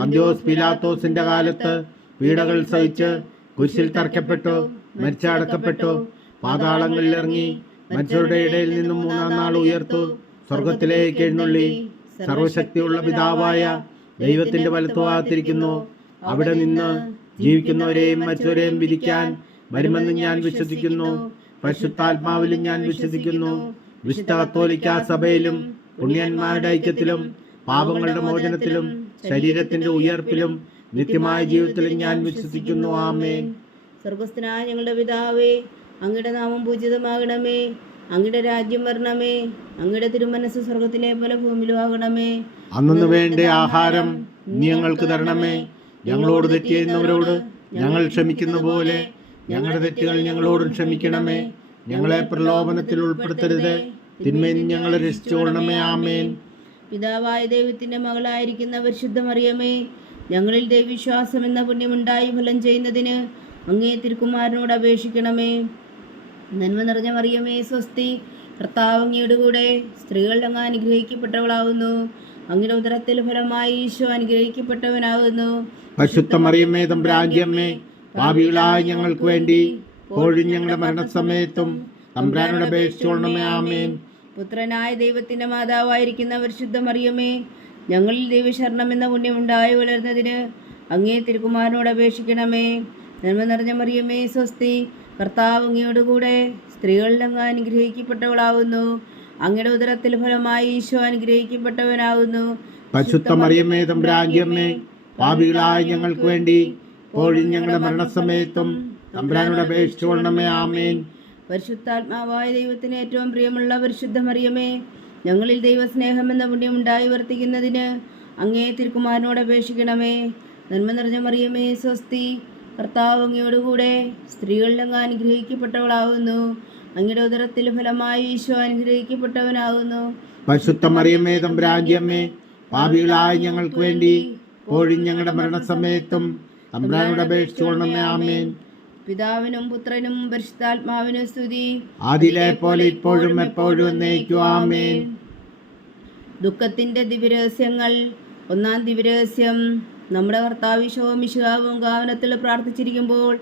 അന്ത്യോസ് പിലാത്തോസിന്റെ കാലത്ത് വീടകൾ സഹിച്ച് കുരിശിൽ തറയ്ക്കപ്പെട്ടു മരിച്ചടക്കപ്പെട്ടു പാതാളങ്ങളിൽ ഇറങ്ങി മനുഷ്യരുടെ ഇടയിൽ നിന്നും മൂന്നാം നാൾ ഉയർത്തു. സ്വർഗത്തിലേക്ക് എഴുന്നള്ളി. സർവശക്തിയുള്ള പിതാവായ ദൈവത്തിന്റെ വലത്തുഭാഗത്തിരിക്കുന്നു. അവിടെ നിന്ന് ജീവിക്കുന്നവരെയും മരിച്ചവരെയും വിധിക്കാൻ വരുമെന്ന് ഞാൻ വിശ്വസിക്കുന്നു. പരിശുദ്ധാത്മാവിലും ഞാൻ വിശ്വസിക്കുന്നു. വിശുദ്ധ കത്തോലിക്ക സഭയിലും പുണ്യന്മാരുടെ ഐക്യത്തിലും പാപങ്ങളുടെ മോചനത്തിലും ശരീരത്തിന്റെ ഉയർപ്പിലും നിത്യമായ ജീവിതത്തിലും ഞാൻ വിശ്വസിക്കുന്നു. ആമേൻ. സ്വർഗസ്ഥനായ ഞങ്ങളുടെ പിതാവേ അങ്ങയുടെ നാമം പൂജിതമാകണമേ. അങ്ങയുടെ രാജ്യം വരണമേ. അങ്ങയുടെ തിരുമനസ് സ്വർഗത്തിലെ പോലെ ഭൂമിയിലും ആകണമേ അന്നു വേണ്ട ആഹാരം ഞങ്ങൾക്ക് തരണമേ. ഞങ്ങളോട് തെറ്റിയുന്നവരോട് ചെയ്യുന്നവരോട് ഞങ്ങൾ ക്ഷമിക്കുന്ന പോലെ ഞങ്ങളുടെ തെറ്റുകൾ ഞങ്ങളോടും ക്ഷമിക്കണമേ. ഞങ്ങളെ പ്രലോഭനത്തിൽ ഉൾപ്പെടുത്തരുത്. തിന്മയിൽ ഞങ്ങളെ രക്ഷിച്ചുകൊള്ളണമേ. ആമേൻ. പിതാവായ ദൈവത്തിന്റെ മകളായിരിക്കുന്ന പരിശുദ്ധമറിയമേ ഞങ്ങളിൽ ദൈവവിശ്വാസം എന്ന പുണ്യമുണ്ടായി ഫലം ചെയ്യുന്നതിന് അങ്ങേ തിരുക്കുമാരനോട് അപേക്ഷിക്കണമേ. നന്മ നിറഞ്ഞ മറിയമേ സ്വസ്തി കർത്താവ് അങ്ങയുടെ കൂടെ സ്ത്രീകൾ അങ്ങ് അനുഗ്രഹിക്കപ്പെട്ടവളാവുന്നു. അങ്ങയുടെ ഉദരത്തിൽ ഫലമായി ഈശോ അനുഗ്രഹിക്കപ്പെട്ടവനാകുന്നു പരിശുദ്ധ മറിയമ്മേ തമ്പ്രാന്റിയമ്മേ പാപികളായ ഞങ്ങൾക്ക് വേണ്ടി കോഴി ഞങ്ങളുടെ മരണസമയത്തും തമ്പ്രാനോട് അപേക്ഷിച്ചോളണമേ ആമേൻ. പുത്രനായ ദൈവത്തിന്റെ മാതാവായിരിക്കുന്ന പരിശുദ്ധ മറിയമേ ഞങ്ങളിൽ ദൈവശരണം എന്ന പുണ്യമുണ്ടായി വളരുന്നതിന് അങ്ങേ തിരുക്കുമാരനോട് അപേക്ഷിക്കണമേ. നന്മ നിറഞ്ഞ മറിയമേ സ്വസ്തി കർത്താവ് അങ്ങയോടുകൂടെ സ്ത്രീകളിൽ അങ്ങ് അനുഗ്രഹിക്കപ്പെട്ടവളാവുന്നു. അങ്ങയുടെ ഉദരത്തിൽ ഫലമായി ഈശോ അനുഗ്രഹിക്കപ്പെട്ടവനാവുന്നു. പരിശുദ്ധ മറിയമ്മേ പാപികളായ ഞങ്ങൾക്ക് വേണ്ടി ഇപ്പോഴും ഞങ്ങളുടെ മരണസമയത്തും തമ്പ്രാനോട് അപേക്ഷിച്ചുകൊള്ളണമേ ആമേൻ. പരിശുദ്ധാത്മാവായ ദൈവത്തിന് ഏറ്റവും പ്രിയമുള്ള പരിശുദ്ധ മറിയമേ ഞങ്ങളിൽ ദൈവസ്നേഹം എന്ന പുണ്യം ഉണ്ടായി വർത്തിക്കുന്നതിന് അങ്ങേ തിരുക്കുമാരനോട് അപേക്ഷിക്കണമേ. നന്മ നിറഞ്ഞ മറിയമേ സ്വസ്തി കർത്താവ് അങ്ങയോടുകൂടെ സ്ത്രീകളിലങ്ങ് അനുഗ്രഹിക്കപ്പെട്ടവളാകുന്നു അങ്ങയുടെ ഉദരത്തിൽ ഫലമായി ഈശോ അനുഗ്രഹിക്കപ്പെട്ടവനാകുന്നു പരിശുദ്ധ മറിയമ്മേ തമ്പ്രാന്റിയമ്മേ പാപികളായ ഞങ്ങൾക്ക് വേണ്ടി കോഴി ഞങ്ങളുടെ മരണസമയത്തും തമ്പ്രാനോട് അപേക്ഷിച്ചുകൊള്ളണമേ ആമേൻ. പിതാവിനും പുത്രനും പരിശുദ്ധാത്മാവിനും സ്തുതി. ആദിലെ പോലെ ഇപ്പോഴും എപ്പോഴും എന്നേക്കും ദുഃഖത്തിന്റെ ദിവ്യരഹസ്യങ്ങൾ ഒന്നാം ദിവ്യരഹസ്യം. നമ്മുടെ കർത്താവ് ശോമിശുകാവും ഗാവനത്തിൽ പ്രാർത്ഥിച്ചിരിക്കുമ്പോൾ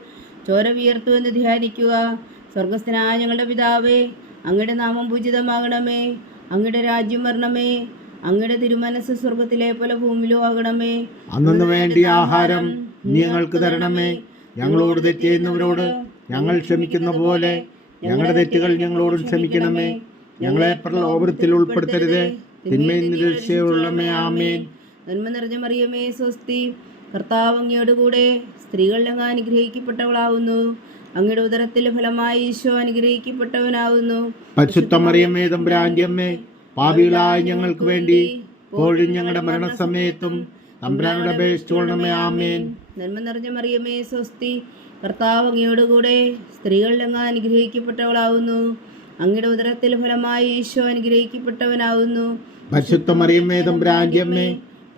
ചോര വിയർത്തു എന്ന് ധ്യാനിക്കുക. സ്വർഗസ്ഥനായ ഞങ്ങളുടെ പിതാവേ അങ്ങയുടെ നാമം പൂജിതമാകണമേ. അങ്ങയുടെ രാജ്യം വരണമേ. അങ്ങയുടെ തിരുമനസ് സ്വർഗത്തിലെ പോലെ ഭൂമിയിലും ആകണമേ. അന്നു വേണ്ടി ആഹാരം ഞങ്ങൾക്ക് തരണമേ. ഞങ്ങളോട് തെറ്റ് ചെയ്യുന്നവരോട് ഞങ്ങൾ ക്ഷമിക്കുന്ന പോലെ ഞങ്ങളുടെ തെറ്റുകൾ ഞങ്ങളോടും ക്ഷമിക്കണമേ. ഞങ്ങളെ പ്രലോഭനത്തിൽ ഉൾപ്പെടുത്തരുത്. തിന്മയിൽ നിന്ന് രക്ഷയുള്ളമേ ആമേൻ. നന്മ നിറഞ്ഞ മറിയമേ സ്വസ്തി. കർത്താവ് അങ്ങയോട് കൂടെ സ്ത്രീകളിൽ അങ്ങ് അനുഗ്രഹിക്കപ്പെട്ടവളാവുന്നു. അങ്ങയുടെ ഉദരത്തിൽ ഫലമായി ഈശോ അനുഗ്രഹിക്കപ്പെട്ടവനാവുന്നു. പരിശുദ്ധ മറിയമ്മേ തമ്പുരാന്റിയമ്മേ പാപികളായ ഞങ്ങൾക്ക് വേണ്ടി ഇപ്പോഴും ഞങ്ങളുടെ മരണസമയത്തും തമ്പുരാനോട് അപേക്ഷിച്ചുകൊള്ളണമേ. ആമേൻ. നന്മ നിറഞ്ഞ മറിയമേ സ്വസ്തി. കർത്താവ് അങ്ങയോടുകൂടെ കൂടെ സ്ത്രീകളിൽ അങ്ങ് അനുഗ്രഹിക്കപ്പെട്ടവളാവുന്നു. അങ്ങയുടെ ഉദരത്തിൽ ഫലമായി ഈശോ അനുഗ്രഹിക്കപ്പെട്ടവനാവുന്നു. പരിശുദ്ധ മറിയമ്മേ തമ്പുരാന്റിയമ്മേ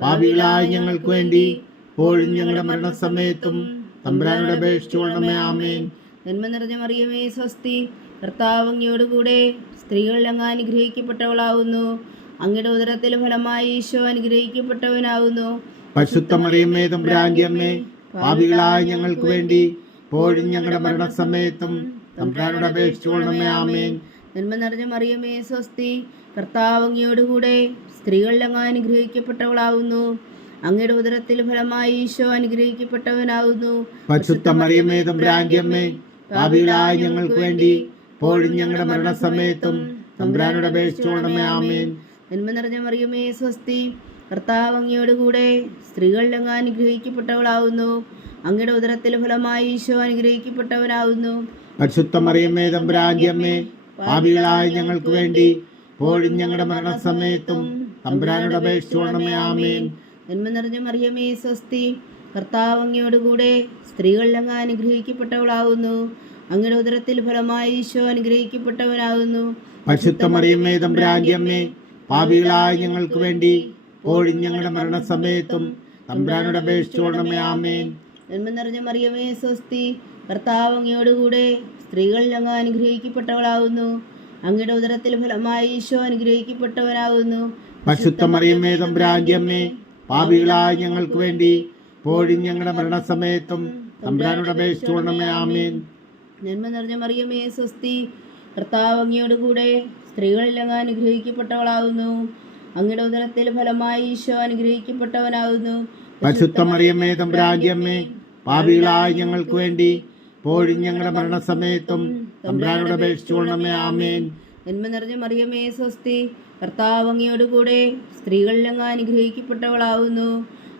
പാപികളായ ഞങ്ങൾക്ക് വേണ്ടി ഇപ്പോഴും ഞങ്ങളുടെ മരണസമയത്തും തമ്പുരാനോട് അപേക്ഷിച്ചുകൊള്ളണമേ ആമേൻ. നന്മ നിറഞ്ഞ മറിയമേ സ്വസ്തി. കർത്താവ് അങ്ങയോടുകൂടെ അനുഗ്രഹിക്കപ്പെട്ടവളാവുന്നു. അങ്ങയുടെ ഉദരത്തിൽ ഫലമായി ഈശോ അനുഗ്രഹിക്കപ്പെട്ടവനാവുന്നു. പരിശുദ്ധ മറിയമ്മേ തമ്പുരാന്റിയമ്മേ പാപികളായ ഞങ്ങൾക്ക് വേണ്ടി ഇപ്പോഴും ഞങ്ങളുടെ മരണസമയത്തും തമ്പുരാനോട് അപേക്ഷിച്ചുകൊള്ളണമേ ആമേൻ. നന്മ നിറഞ്ഞ മറിയമേ സ്വസ്തി കർത്താവങ്ങിയോടുകൂടെ അങ്ങ് അനുഗ്രഹിക്കപ്പെട്ടവളാവുന്നു. അങ്ങയുടെ ഉദരത്തിൽ ഫലമായി ഈശോ അനുഗ്രഹിക്കപ്പെട്ടവനാവുന്നു. പരിശുദ്ധ മറിയമേ തമ്പുരാന്റിയമ്മേ പാപികളായ ഞങ്ങൾക്ക് വേണ്ടി ഇപ്പോഴും ഞങ്ങളുടെ മരണസമയത്തും തമ്പുരാനോട് അപേക്ഷിച്ചുകൊള്ളണമേ ആമേൻ. നന്മ നിറഞ്ഞ മറിയമേ സ്വസ്തി കർത്താവ് കൂടെ അങ്ങ് അനുഗ്രഹിക്കപ്പെട്ടവളാവുന്നു. അങ്ങയുടെ ഉദരത്തിൽ ഫലമായി ഈശോ അനുഗ്രഹിക്കപ്പെട്ടവനാവുന്നു. പരിശുദ്ധ മറിയമേ തമ്പുരാന്റിയമ്മേ പാപികളായ ഞങ്ങൾക്ക് വേണ്ടി ഇപ്പോഴും ഞങ്ങളുടെ മരണസമയത്തും തമ്പുരാനോട് അപേക്ഷിച്ചോണമേ ആമേൻ. നന്മ നിറഞ്ഞ മറിയമേ സ്വസ്തി. കർത്താവ് കൂടെ സ്ത്രീകളിൽ അങ്ങ് അനുഗ്രഹിക്കപ്പെട്ടവളാകുന്നു അങ്ങയുടെ ഉദരത്തിൽ ഫലമായി ഈശോ അനുഗ്രഹിക്കപ്പെട്ടവനാകുന്നു പരിശുദ്ധ മറിയമ്മേ തമ്പുരാന്റിയമ്മേ പാപികളായ ഞങ്ങൾക്ക് വേണ്ടി ഇപ്പോഴും ഞങ്ങളുടെ മരണസമയത്തും തമ്പ്രാനോട് അപേക്ഷിച്ചോളണമേ ആമേൻ. നന്മ നിറഞ്ഞ മറിയമേ സ്വസ്തി കർത്താവ് അങ്ങയോടുകൂടെ സ്ത്രീകൾ അങ്ങ് അനുഗ്രഹിക്കപ്പെട്ടവളാകുന്നു അങ്ങയുടെ ഉദരത്തിൽ ഫലമായി ഈശോ അനുഗ്രഹിക്കപ്പെട്ടവനാകുന്നു പരിശുദ്ധ മറിയമ്മേ തമ്പുരാന്റിയമ്മേ പാപികളായ ഞങ്ങൾക്ക് വേണ്ടി ഇപ്പോഴും ഞങ്ങളുടെ മരണസമയത്തും തമ്പ്രാനോട് അപേക്ഷിച്ചോളണമേ ആമേൻ. നന്മ നിറഞ്ഞ മറിയമേ സ്വസ്തി കർത്താവ് അങ്ങയോടുകൂടെ സ്ത്രീകളിൽ അങ്ങ് അനുഗ്രഹിക്കപ്പെട്ടവളാകുന്നു അങ്ങയുടെ ഉദരത്തിൽ ഫലമായി ഈശോ അനുഗ്രഹിക്കപ്പെട്ടവനാകുന്നു പരിശുദ്ധ മറിയമ്മേ തമ്പുരാന്റിയമ്മേ പാപികളായ ഞങ്ങൾക്ക് വേണ്ടി പോഴും ഞങ്ങളുടെ മരണസമയത്തും തമ്പുരാനോട് അപേക്ഷിച്ചുകൊള്ളണമേ ആമേൻ. നന്മ നിറഞ്ഞ മറിയമേ സ്വസ്തി കർത്താവ് അങ്ങയോടുകൂടെ സ്ത്രീകളിൽ അങ്ങ് അനുഗ്രഹിക്കപ്പെട്ടവളാകുന്നു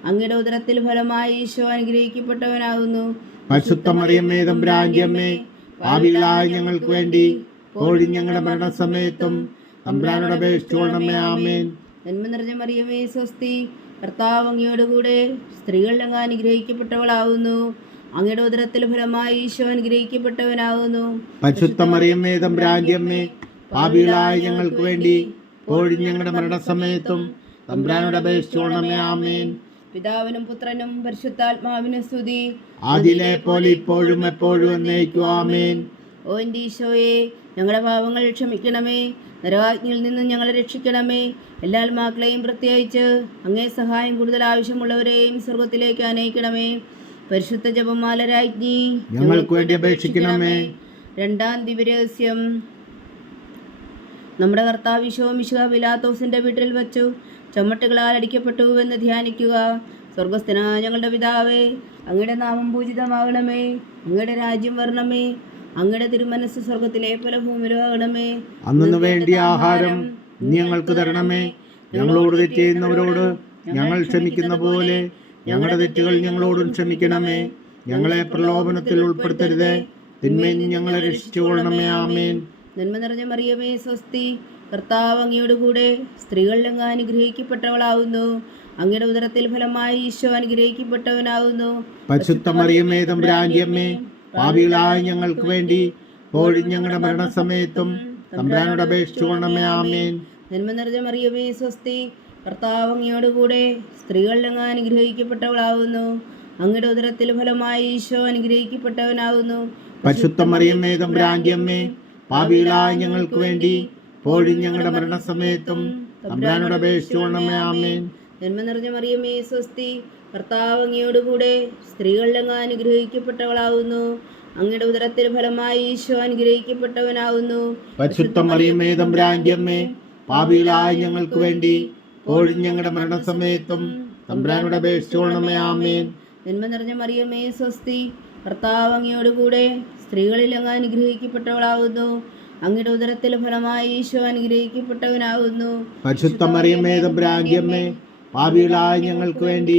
അങ്ങയുടെ ഉദരത്തിൽ ഫലമായി ഈശോ അനുഗ്രഹിക്കപ്പെട്ടവനാകുന്നു പരിശുദ്ധ മറിയമ്മേ തമ്പുരാന്റിയമ്മേ പാപികളായ ഞങ്ങൾക്ക് വേണ്ടി പോഴും ഞങ്ങളുടെ മരണസമയത്തും തമ്പുരാനോട് അപേക്ഷിച്ചുകൊള്ളണമേ ആമേൻ. നന്മ നിറഞ്ഞ മറിയമേ സ്വസ്തി. കർത്താവ് അങ്ങയോടുകൂടെ സ്ത്രീകളിൽ അങ്ങ് അനുഗ്രഹിക്കപ്പെട്ടവളാവുന്നു. അങ്ങയുടെ ഉദരത്തിൽ ഫലമായി ഈശോ അനുഗ്രഹിക്കപ്പെട്ടവനാവുന്നു. പരിശുദ്ധ മറിയമ്മേ പാപികളായ ഞങ്ങൾക്ക് വേണ്ടി ഞങ്ങളുടെ മരണസമയത്തും തമ്പുരാനോട് അപേക്ഷിച്ചോണമേ ആമേൻ. പിതാവിനും പുത്രനും പരിശുദ്ധാത്മാവിനും സ്തുതി. ആദിലെ പോലെ ഇപ്പോഴും എപ്പോഴും എന്നേക്കും ആമേൻ. ഓ എന്റെ ഈശോയെ ഞങ്ങളുടെ പാവങ്ങൾ ക്ഷമിക്കണമേ. നരകാജ്ഞയിൽ നിന്ന് ഞങ്ങളെ രക്ഷിക്കണമേ. എല്ലാ ആത്മാക്കളെയും പ്രത്യേകിച്ച് അങ്ങേ സഹായം കൂടുതൽ ആവശ്യമുള്ളവരെയും സ്വർഗത്തിലേക്ക് അനയിക്കണമേ പരിശുദ്ധ ജപമാല രാജ്ഞി ഞങ്ങൾക്ക് വേണ്ടി അപേക്ഷിക്കണമേ. രണ്ടാം ദിവ്യരഹസ്യം. നമ്മുടെ കർത്താവ് ഈശോ മിശുക പിലാത്തോസിന്റെ വീട്ടിൽ വച്ചു. ചമ്മട്ടുകളാൽ അടിക്കപ്പെട്ടു എന്ന് ധ്യാനിക്കുക. സ്വർഗസ്ഥന ഞങ്ങളുടെ പിതാവേ അങ്ങയുടെ നാമം പൂജിതമാകണമേ. അങ്ങയുടെ രാജ്യം വരണമേ. അങ്ങയുടെ തിരുമനസ് സ്വർഗത്തിലെ പല ഭൂമിയിലാകണമേ അന്നു വേണ്ടിയ ആഹാരം ഞങ്ങൾക്ക് തരണമേ. ഞങ്ങളോട് തെറ്റ് ചെയ്യുന്നവരോട് ഞങ്ങൾ ക്ഷമിക്കുന്ന പോലെ ഞങ്ങളുടെ തെറ്റുകൾ ഞങ്ങളോടും ക്ഷമിക്കണമേ. ഞങ്ങളെ പ്രലോഭനത്തിൽ ഉൾപ്പെടുത്തരുതേ. തിന്മയിൽ ഞങ്ങളെ രക്ഷിച്ചുകൊള്ളണമേ ആമേൻ. നന്മ നിറഞ്ഞ മറിയമേ സ്വസ്തി. കർത്താവ് അങ്ങയോട് കൂടെ സ്ത്രീകളിലങ്ങ് അനുഗ്രഹിക്കപ്പെട്ടവളാവുന്നു. അങ്ങയുടെ ഉദരത്തിൽ ഫലമായി ഈശോ അനുഗ്രഹിക്കപ്പെട്ടവനാവുന്നു. പരിശുദ്ധ മറിയമ്മേ തമ്പുരാന്റിയമ്മേ പാപികളായ ഞങ്ങൾക്ക് വേണ്ടി ഇപ്പോഴും ഞങ്ങളുടെ മരണസമയത്തും തമ്പ്രാനോട് അപേക്ഷിച്ചുകൊള്ളണമേ ആമേൻ. നന്മ നിറഞ്ഞ മറിയമേ സ്വസ്തി. കർത്താവ് അങ്ങയോട് കൂടെ സ്ത്രീകളിൽ അങ്ങ് അനുഗ്രഹിക്കപ്പെട്ടവളാവുന്നു. അങ്ങയുടെ ഉദരത്തിൽ ഫലമായി ഈശോ അനുഗ്രഹിക്കപ്പെട്ടവനാവുന്നു. പരിശുദ്ധ മറിയമ്മേ തമ്പുരാന്റിയമ്മേ പാപികളായ ഞങ്ങൾക്ക് വേണ്ടി ഇപ്പോഴും ഞങ്ങളുടെ മരണസമയത്തും തമ്പ്രാനോട് അപേക്ഷിച്ചുകൊള്ളണമേ ആമേൻ. നന്മ നിറഞ്ഞ മറിയമേ സ്വസ്തി. കർത്താവ് അങ്ങയോടുകൂടെ സ്ത്രീകളിൽ അങ്ങ് അനുഗ്രഹിക്കപ്പെട്ടവളാവുന്നു. അങ്ങയുടെ ഉദരത്തിൽ ഫലമായി ഈശോ അനുഗ്രഹിക്കപ്പെട്ടവനാവുന്നു. തമ്പുരാന്റിയമ്മേ പാപികളായ ഞങ്ങൾക്ക് വേണ്ടി പോഴും ഞങ്ങളുടെ മരണസമയത്തും തമ്പുരാനോട് അപേക്ഷിച്ചോളണമേ ആമേൻ. നന്മ നിറഞ്ഞ മറിയമേ സ്വസ്തി കർത്താവ് അങ്ങയോടുകൂടെ സ്ത്രീകളിൽ അങ്ങ് അനുഗ്രഹിക്കപ്പെട്ടവളാവുന്നു. അങ്ങയുടെ ഉദരത്തിൽ ഫലമായി ഈശോ അനുഗ്രഹിക്കപ്പെട്ടവനാകുന്നു പരിശുദ്ധ മറിയമ്മേ തമ്പുരാന്റിയമ്മേ പാപികളായ ഞങ്ങൾക്ക് വേണ്ടി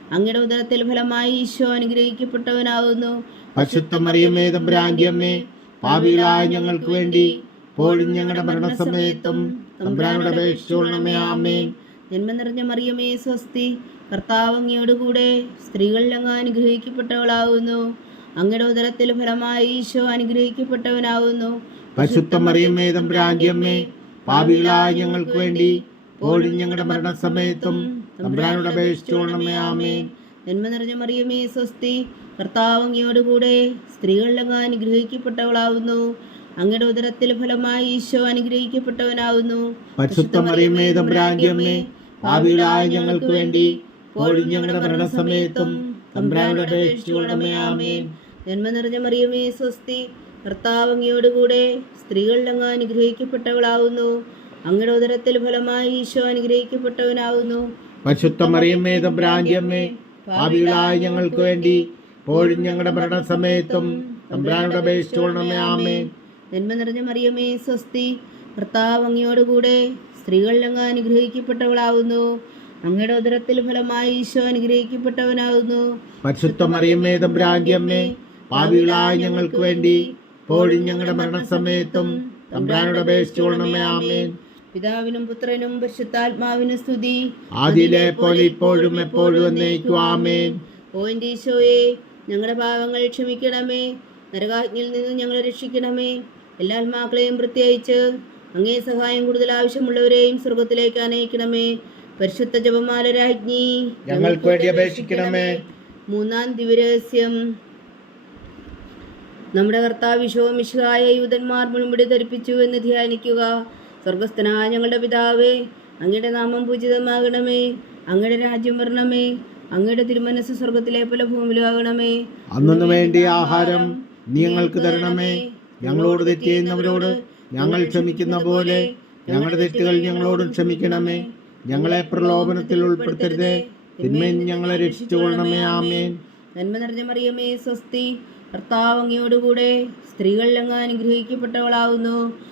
അങ്ങയുടെ ഉദരത്തിൽ ഫലമായി ഈശോ അനുഗ്രഹിക്കപ്പെട്ടവനാകുന്നു പരിശുദ്ധ മറിയമ്മേ തമ്പുരാന്റിയമ്മേ പാപികളായ ഞങ്ങൾക്ക് വേണ്ടി പോഴും ഞങ്ങളുടെ മരണസമയത്തും തമ്പുരാനോട് അപേക്ഷിച്ചുകൊള്ളണമേ ആമേൻ. ജന്മ നിറഞ്ഞ മറിയമേ സ്വസ്തി കർത്താവ് അങ്ങയോടുകൂടെ സ്ത്രീകളിൽ അങ്ങ് അനുഗ്രഹിക്കപ്പെട്ടവളാകുന്നു അങ്ങയുടെ ഉദരത്തിൽ ഫലമായി ഈശോ അനുഗ്രഹിക്കപ്പെട്ടവനാകുന്നു പരിശുദ്ധ മറിയമ്മേ തമ്പുരാന്റിയമ്മേ പാപികളായ ഞങ്ങൾക്ക് വേണ്ടി പോഴും ഞങ്ങളുടെ മരണസമയത്തും തമ്പുരാനോട് അപേക്ഷിച്ചോളണമേ ആമേ നന്മ നിറഞ്ഞ മറിയമേ സ്വസ്തി. കർത്താവ് അങ്ങയോടുകൂടെ സ്ത്രീകളിലങ്ങ് അനുഗ്രഹിക്കപ്പെട്ടവളാവുന്നു. അങ്ങയുടെ ഉദരത്തിൽ ഫലമായി ഈശോ അനുഗ്രഹിക്കപ്പെട്ടവനാവുന്നു. പരിശുദ്ധ മറിയമേ തമ്പുരാന്റെ അമ്മേ ഭാവിയിലായ ഞങ്ങൾക്ക് വേണ്ടി പോഴും ഞങ്ങളുടെ മരണസമയത്തും തമ്പുരാനോട് അപേക്ഷിച്ചുകൊള്ളണമേ ആമേൻ. ജന്മ നിറഞ്ഞ മറിയമേ സ്വസ്തി. കർത്താവ് അങ്ങയോടുകൂടെ സ്ത്രീകളിലങ്ങ് അനുഗ്രഹിക്കപ്പെട്ടവളാവുന്നു. അങ്ങയുടെ ഉദരത്തിൽ ഫലമായി ഈശോ അനുഗ്രഹിക്കപ്പെട്ടവനാവുന്നു. പരിശുദ്ധ മറിയമ്മേ തമ്പുരാന്റെ അമ്മേ ഭാവിയിലായ ഞങ്ങൾക്ക് വേണ്ടി ഇപ്പോഴും ഞങ്ങളുടെ മരണസമയത്തും തമ്പുരാനോട് അപേക്ഷിച്ചോളണമേ ആമേൻ. ജന്മ നിറഞ്ഞ മറിയമേ സ്വസ്തി ഭർത്താവ് അങ്ങയോടുകൂടെ സ്ത്രീകളിലങ്ങ് അനുഗ്രഹിക്കപ്പെട്ടവളാവുന്നു. അങ്ങയുടെ ഉദരത്തിൽ ഫലമായി ഈശോ അനുഗ്രഹിക്കപ്പെട്ടവനാവുന്നു. പരിശുദ്ധ മറിയമ്മേ തമ്പുരാന്റെ അമ്മേ ഭാവിയിലായ ഞങ്ങൾക്ക് വേണ്ടി ഇപ്പോഴും ഞങ്ങളുടെ മരണസമയത്തും തമ്പുരാനോട് അപേക്ഷിച്ചോളണമേ ആമേൻ. പിതാവിനും പുത്രനും പരിശുദ്ധാത്മാവിനും സ്തുതി. ആദിയിലെ പോലെ ഇപ്പോഴും എപ്പോഴും എന്നേക്കും ആമേൻ. ഓ എന്റെ ഈശോയെ ഞങ്ങളുടെ പാവങ്ങൾ ക്ഷമിക്കണമേ. നരകാജ്ഞയിൽ നിന്ന് ഞങ്ങളെ രക്ഷിക്കണമേ. എല്ലാ ആത്മാക്കളെയും പ്രത്യേകിച്ച് അങ്ങേ സഹായം കൂടുതൽ ആവശ്യമുള്ളവരെയും സ്വർഗത്തിലേക്ക് അനയിക്കണമേ പരിശുദ്ധ ജപമാല രാജ്ഞി ഞങ്ങൾക്ക് വേണ്ടി അപേക്ഷിക്കണമേ. മൂന്നാം ദിവരഹസ്യം നമ്മുടെ കർത്താവ് വിശോമിഷായ യൂതന്മാർ മുൻപിടി ധരിപ്പിച്ചു എന്ന് ധ്യാനിക്കുക. സ്വർഗസ്ഥനായ ഞങ്ങളുടെ പിതാവേ അങ്ങയുടെ നാമം പൂജിതമാകണമേ അങ്ങയുടെ രാജ്യം വരണമേ അങ്ങയുടെ തിരുമനസ് സ്വർഗത്തിലെ പോലെ ഭൂമിയിലും ആകണമേ. അന്നു വേണ്ടി ആഹാരം ഞങ്ങൾക്ക് തരണമേ. ഞങ്ങളോട് തെറ്റ് ചെയ്യുന്നവരോട് ഞങ്ങൾ ക്ഷമിക്കുന്ന പോലെ ഞങ്ങളുടെ തെറ്റുകൾ ഞങ്ങളോടും ക്ഷമിക്കണമേ. ഞങ്ങളെ പ്രലോഭനത്തിൽ ഉൾപ്പെടുത്തരുതേ. തിന്മയിൽ നിന്ന് ഞങ്ങളെ രക്ഷിച്ചുകൊള്ളണമേ. ആമേൻ. നന്മ നിറഞ്ഞ മറിയമേ സ്വസ്തി. ഭർത്താവ് അങ്ങയോടുകൂടെ സ്ത്രീകളിൽ അങ്ങ് അനുഗ്രഹിക്കപ്പെട്ടവളാവുന്നു.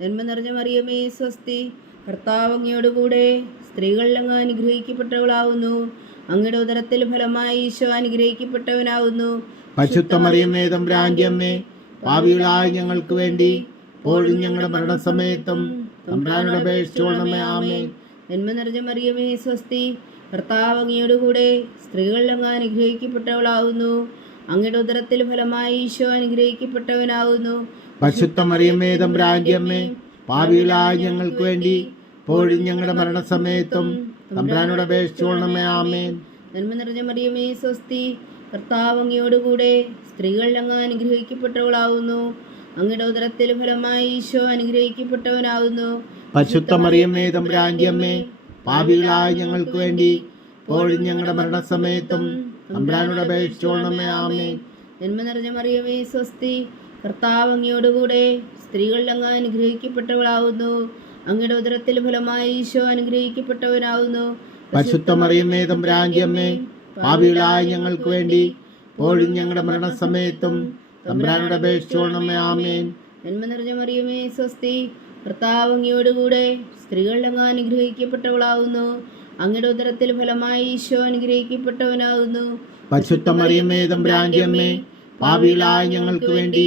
നന്മ നിറഞ്ഞ മറിയമേ സ്വസ്തി. കർത്താവ് അങ്ങയോടുകൂടെ സ്ത്രീകളിൽ അങ്ങ് അനുഗ്രഹിക്കപ്പെട്ടവളാവുന്നു. അങ്ങയുടെ ഉദരത്തിൽ ഫലമായി ഈശോ അനുഗ്രഹിക്കപ്പെട്ടവനാവുന്നു. പരിശുദ്ധ മറിയമ്മേ തമ്പുരാന്റെ അമ്മേ പാപികളായ ഞങ്ങൾക്ക് വേണ്ടി ഇപ്പോഴും ഞങ്ങളുടെ മരണസമയത്തും തമ്പ്രാനോട് അപേക്ഷിച്ചോളമേ ആമേൻ. നന്മ നിറഞ്ഞ മറിയമേ സ്വസ്തി. കർത്താവ് അങ്ങയോടുകൂടെ സ്ത്രീകളിൽ അങ്ങ് അനുഗ്രഹിക്കപ്പെട്ടവളാവുന്നു. അങ്ങയുടെ ഉദരത്തിൽ ഫലമായി ഈശോ അനുഗ്രഹിക്കപ്പെട്ടവനാവുന്നു. പരിശുദ്ധ മറിയമ്മേ തമ്പുരാന്റെ അമ്മേ ഞങ്ങൾക്ക് വേണ്ടി ഇപ്പോഴും ഞങ്ങളുടെ മരണസമയത്തും തമ്പ്രാനോട് അപേക്ഷിച്ചോളണമേ ആമേൻ. നന്മ നിറഞ്ഞ മറിയമേ സ്വസ്തി കർത്താവ് അങ്ങയോടുകൂടെ സ്ത്രീകളിൽ അങ്ങ് അനുഗ്രഹിക്കപ്പെട്ടവളാവുന്നു. അങ്ങയുടെ ഉദരത്തിൽ ഫലമായി ഈശോ അനുഗ്രഹിക്കപ്പെട്ടവനാവുന്നു. പരിശുദ്ധ മറിയമ്മേ തമ്പുരാന്റെ അമ്മേ പാപികളായ ഞങ്ങൾക്ക് വേണ്ടി ഇപ്പോഴും ഞങ്ങളുടെ മരണസമയത്തും തമ്പ്രാനോട് അപേക്ഷിച്ചോളണമേ ആമേൻ. നന്മ നിറഞ്ഞ മറിയമേ സ്വസ്തി കർത്താവ് അങ്ങയോടുകൂടെ സ്ത്രീകളിൽ അങ്ങ് അനുഗ്രഹിക്കപ്പെട്ടവളാവുന്നു. അങ്ങയുടെ ഉദരത്തിൽ ഫലമായി ഈശോ അനുഗ്രഹിക്കപ്പെട്ടവനാവുന്നു. പരിശുദ്ധ തമ്പ്രാഞ്ചിയമ്മേ പാപികളായ ഞങ്ങൾക്ക് വേണ്ടി ഇപ്പോഴും ഞങ്ങളുടെ മരണസമയത്തും തമ്പുരാനോട് അപേക്ഷിച്ചുകൊള്ളണമേ ആമേൻ. നന്മ നിറഞ്ഞ മറിയമേ സ്വസ്തി കർത്താവ് അങ്ങയോടുകൂടെ അങ്ങ് അനുഗ്രഹിക്കപ്പെട്ടവളാവുന്നു. അങ്ങയുടെ ഉദരത്തിൽ ഫലമായി ഈശോ അനുഗ്രഹിക്കപ്പെട്ടവനാകുന്നു പരിശുദ്ധ തമ്പ്രാഞ്ചിയമ്മേ പാവികളായ ഞങ്ങൾക്ക് വേണ്ടി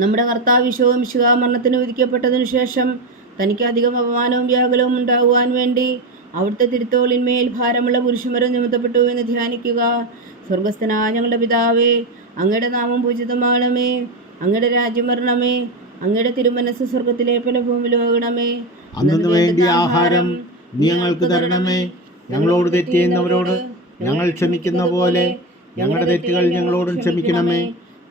നമ്മുടെ കർത്താവ് വിശ്വവും മരണത്തിന് വിധിക്കപ്പെട്ടതിനു ശേഷം തനിക്ക് അധികം അപമാനവും വ്യാകുലവും ഉണ്ടാകുവാൻ വേണ്ടി അവിടുത്തെ തിരുത്തോളിന്മേൽ ഭാരമുള്ള പുരുഷന്മാരും ചുമത്തപ്പെട്ടു എന്ന് ധ്യാനിക്കുക. സ്വർഗസ്ഥനായ ഞങ്ങളുടെ പിതാവേ അങ്ങയുടെ നാമം പൂജിതമാകണമേ അങ്ങയുടെ രാജ്യം വരണമേ അങ്ങയുടെ തിരുമനസ് സ്വർഗത്തിലെ പല അന്നു വേണ്ടി ആഹാരം നീ ഞങ്ങൾക്ക് തരണമേ. ഞങ്ങളോട് തെറ്റ് ചെയ്യുന്നവരോട് ഞങ്ങൾ ക്ഷമിക്കുന്ന പോലെ ഞങ്ങളുടെ തെറ്റുകൾ ഞങ്ങളോടും ക്ഷമിക്കണമേ.